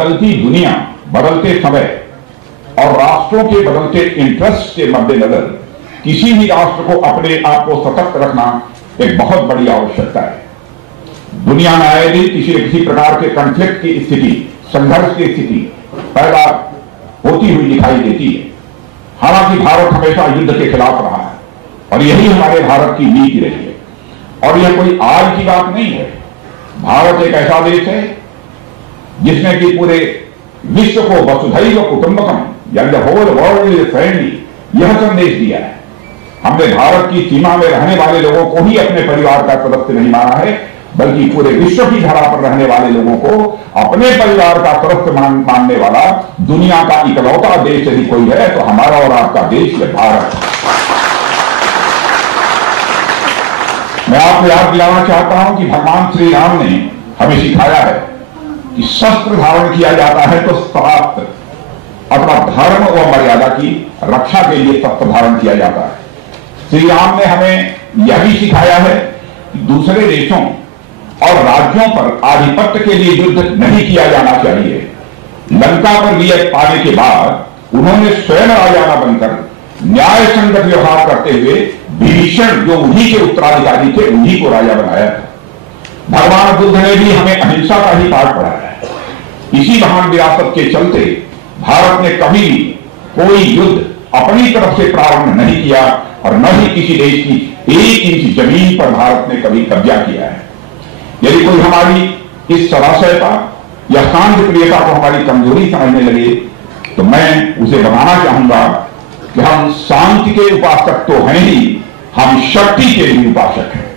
बदलती दुनिया, बदलते समय और राष्ट्रों के बदलते इंटरेस्ट के मद्देनजर किसी भी राष्ट्र को अपने आप को सतर्क रखना एक बहुत बड़ी आवश्यकता है। दुनिया में आए दिन किसी न किसी प्रकार के कॉन्फ्लिक्ट की स्थिति, संघर्ष की स्थिति पैदा होती हुई दिखाई देती है। हालांकि भारत हमेशा युद्ध के खिलाफ रहा है और यही हमारे भारत की नीति रही है। और यह कोई आज की बात नहीं है। भारत एक ऐसा देश है जिसने कि पूरे विश्व को वसुधैव कुटुंबकम यानी the whole world is friendly यह संदेश दिया है। हमने भारत की सीमा में रहने वाले लोगों को ही अपने परिवार का सदस्य नहीं माना है, बल्कि पूरे विश्व की धरा पर रहने वाले लोगों को अपने परिवार का सदस्य मानने वाला दुनिया का इकलौता देश यदि कोई है तो हमारा और आपका देश है भारत। मैं आपको याद दिलाना चाहता हूं कि भगवान श्री राम ने हमें सिखाया है कि शस्त्र धारण किया जाता है तो शास्त्र अथवा धर्म व मर्यादा की रक्षा के लिए शस्त्र धारण किया जाता है। श्री राम ने हमें यह भी सिखाया है कि दूसरे देशों और राज्यों पर आधिपत्य के लिए युद्ध नहीं किया जाना चाहिए। लंका पर विजय पाने के बाद उन्होंने स्वयं राजा बनकर न्याय संगत व्यवहार करते हुए विभीषण जो उन्हीं के उत्तराधिकारी थे उन्हीं को राजा बनाया था। भगवान बुद्ध ने भी हमें अहिंसा का ही पाठ पढ़ाया है। इसी महान विरासत के चलते भारत ने कभी भी कोई युद्ध अपनी तरफ से प्रारंभ नहीं किया और न ही किसी देश की 1 इंच जमीन पर भारत ने कभी कब्जा किया है। यदि कोई हमारी इस सदाशयता या शांति प्रियता को हमारी कमजोरी समझने लगे तो मैं उसे बताना चाहूंगा कि हम शांति के उपासक तो हैं ही, हम शक्ति के भी उपासक हैं।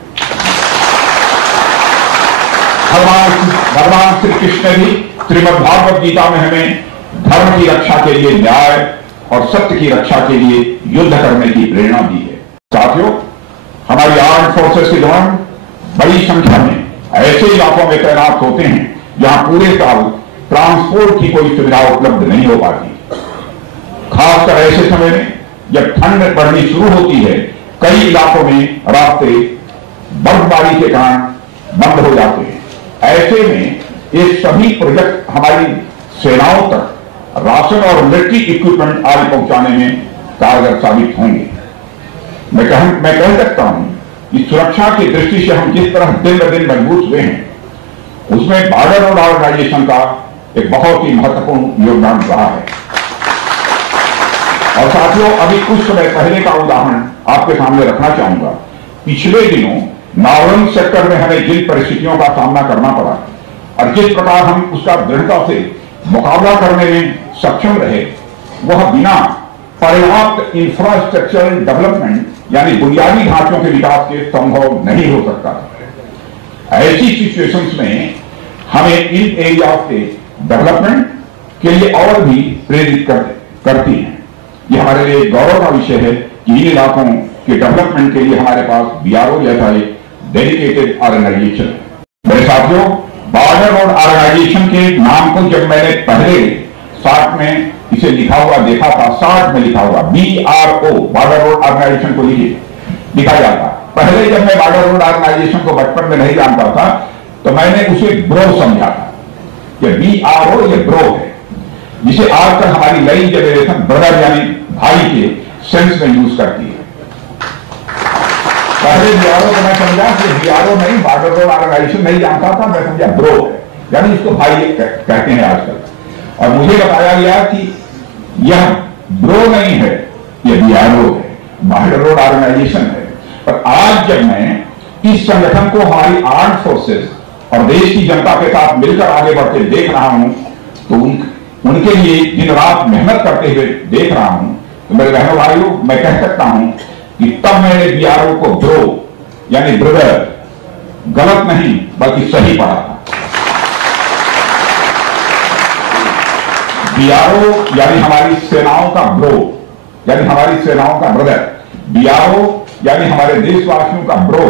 भगवान श्री कृष्ण भी श्रीमद् भागवत गीता में हमें धर्म की रक्षा के लिए न्याय और सत्य की रक्षा के लिए युद्ध करने की प्रेरणा दी है। साथियों, हमारी आर्म्ड फोर्सेस के जवान बड़ी संख्या में ऐसे इलाकों में तैनात होते हैं जहां पूरे साल ट्रांसपोर्ट की कोई सुविधा उपलब्ध नहीं हो पाती। खासकर ऐसे समय में जब ठंड बढ़नी शुरू होती है, कई इलाकों में रास्ते बर्फबारी के कारण बंद हो जाते हैं। ऐसे में ये सभी प्रोजेक्ट हमारी सेनाओं तक राशन और मिलिट्री इक्विपमेंट आदि पहुंचाने में कारगर साबित होंगे। मैं कह सकता हूं कि सुरक्षा की दृष्टि से हम जिस तरह दिन ब दिन मजबूत हुए हैं, उसमें बॉर्डर रोड ऑर्गेनाइजेशन का एक बहुत ही महत्वपूर्ण योगदान रहा है। और साथियों, अभी कुछ समय पहले का उदाहरण आपके सामने रखना चाहूंगा। पिछले दिनों नावरंग सेक्टर में हमें जिन परिस्थितियों का सामना करना पड़ा और जिस प्रकार हम उसका दृढ़ता से मुकाबला करने में सक्षम रहे, वह बिना पर्याप्त इंफ्रास्ट्रक्चरल डेवलपमेंट यानी बुनियादी ढांचों के विकास के संभव नहीं हो सकता। ऐसी सिचुएशंस में हमें इन एरिया के डेवलपमेंट के लिए और भी प्रेरित करती हैं। यह हमारे लिए गौरव का विषय है कि इन इलाकों के डेवलपमेंट के लिए हमारे पास बीआरओ जैसा एक डेडिकेटेड ऑर्गेनाइजेशन। मेरे साथियों, बॉर्डर रोड ऑर्गेनाइजेशन के नाम को जब मैंने पहले शार्ट में इसे लिखा हुआ देखा था, शार्ट में लिखा हुआ BRO, बॉर्डर रोड ऑर्गेनाइजेशन को लिखा जाता। पहले जब मैं बॉर्डर रोड ऑर्गेनाइजेशन को बचपन में नहीं जानता था तो मैंने उसे ब्रो समझा था कि BRO ये ब्रो है, जिसे आजकल हमारी नई जनरेशन ब्रदर यानी भाई के सेंस में यूज करती है। पहले BRO को मैं समझा कि BRO नहीं, बॉर्डर रोड ऑर्गेनाइजेशन नहीं जानता था, मैं समझा ब्रो है, यानी इसको भाई कहते हैं आजकल। और मुझे बताया गया कि यह ब्रो नहीं है, यह BRO है, बॉर्डर रोड ऑर्गेनाइजेशन है। पर आज जब मैं इस संगठन को हमारी आर्म्ड फोर्सेस और देश की जनता के साथ मिलकर आगे बढ़ते देख रहा हूं तो उनके लिए दिन रात मेहनत करते हुए देख रहा हूं, तो मेरे बहनों भाइयों, मैं कह सकता हूं कि तब मैंने BRO को ब्रो यानी ब्रदर गलत नहीं बल्कि सही पढ़ा था। BRO यानी हमारी सेनाओं का ब्रो यानी हमारी सेनाओं का ब्रदर, BRO यानी हमारे देशवासियों का ब्रो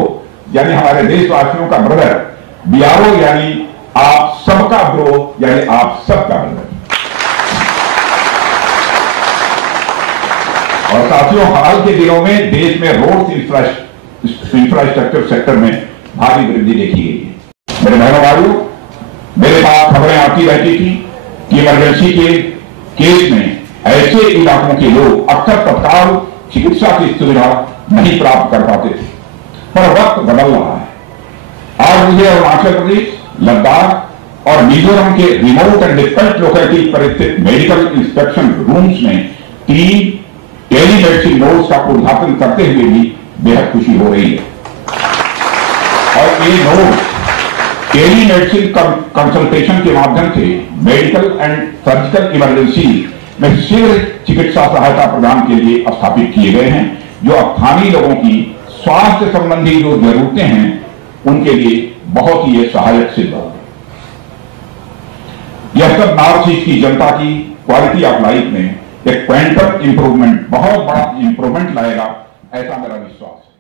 यानी हमारे देशवासियों का ब्रदर, BRO यानी आप सबका ब्रो यानी आप सबका ब्रदर। और साथियों, हाल के दिनों में देश में रोड इंफ्रास्ट्रक्चर सेक्टर में भारी वृद्धि देखी गई है। मेरे बहनों भाइयों, मेरे पास खबरें आती रहती थी कि इमरजेंसी के केस में ऐसे इलाकों के लोग अक्सर तत्काल चिकित्सा की सुविधा नहीं प्राप्त कर पाते थे, पर वक्त बदल रहा है। आज मुझे अरुणाचल प्रदेश, लद्दाख और मिजोरम के रिमोट एंड डिफिकल्ट लोकेलिटी पर स्थित मेडिकल इंस्पेक्शन रूम्स में 3 टेलीमेडिसिन नोड्स का उद्घाटन करते हुए भी बेहद खुशी हो रही है। और ये नोड टेलीमेडिसिन कंसल्टेशन के माध्यम से मेडिकल एंड सर्जिकल इमरजेंसी में शीघ्र चिकित्सा सहायता प्रदान के लिए स्थापित किए गए हैं, जो स्थानीय लोगों की स्वास्थ्य संबंधी जो जरूरतें हैं उनके लिए बहुत ही सहायक सिद्ध होगा। यह सब नॉर्थ ईस्ट की जनता की क्वालिटी ऑफ लाइफ में एक क्वांटम इंप्रूवमेंट, बहुत बड़ा इंप्रूवमेंट लाएगा, ऐसा मेरा विश्वास है।